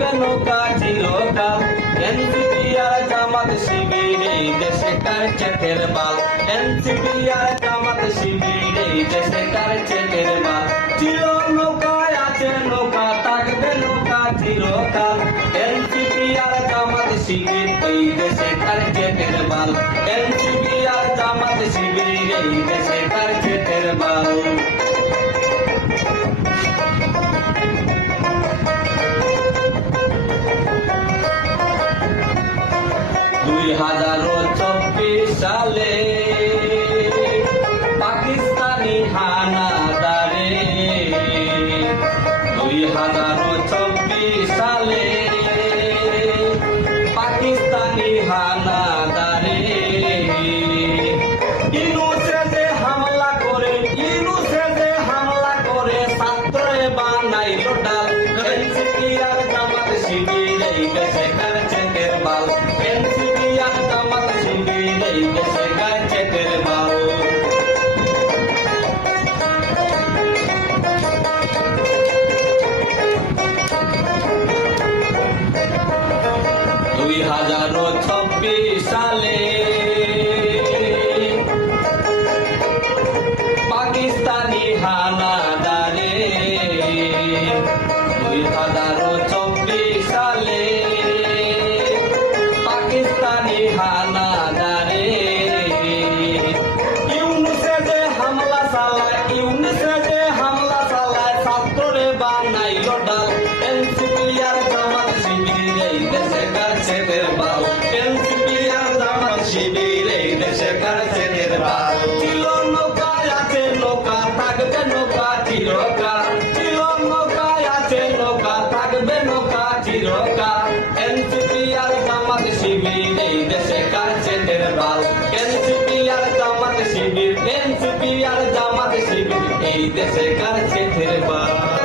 থাকবে নৌকা চিরকাল। এনসিপি আর জামাত শিবির এই দেশে কার চেতের বাল। এনসিপি আর জামাত শিবির এই দেশে কার চেতের বাল। চির নৌকায় আছে নৌকা থাকবে নৌকা চিরকাল। এনসিপি আর জামাত শিবির এই দেশে কার চেতের বাল। এনসিপি আর জামাত শিবির এই দেশে কার চেতের বাল। 2024 সালে পাকিস্তানি হানাদারে 2024 সালে পাকিস্তানি হানাদারে ইনুসে যে হামলা করে ছাত্রে বানাইলো ডাল। এনসিপি আর জামাত শিবির এই দেশে কার চেতের বাল। এনসিপি আর জামাত শিবির এই দেশে কার চেতের বাল। 2024 সালে পাকিস্তানি হানাদারে 2024 সালে পাকিস্তানি হানাদারে ইউনুসে যে হামলা চালায় ছাত্ররে বানাইলো ডাল। এনসিপি আর জামাত শিবির এই দেশে কার চেতের বাল। এনসিপি আর জামাত শিবির এই দেশে কার চেতের বাল। চির নৌকায় আছে নৌকা থাকবে নৌকা চিরকাল। চির নৌকায় আছে নৌকা থাকবে নৌকা চিরকাল। এনসিপি আর জামাত শিবির এই দেশে কার চেতের বাল। এনসিপি আর জামাত শিবির এই দেশে কার চেতের বাল।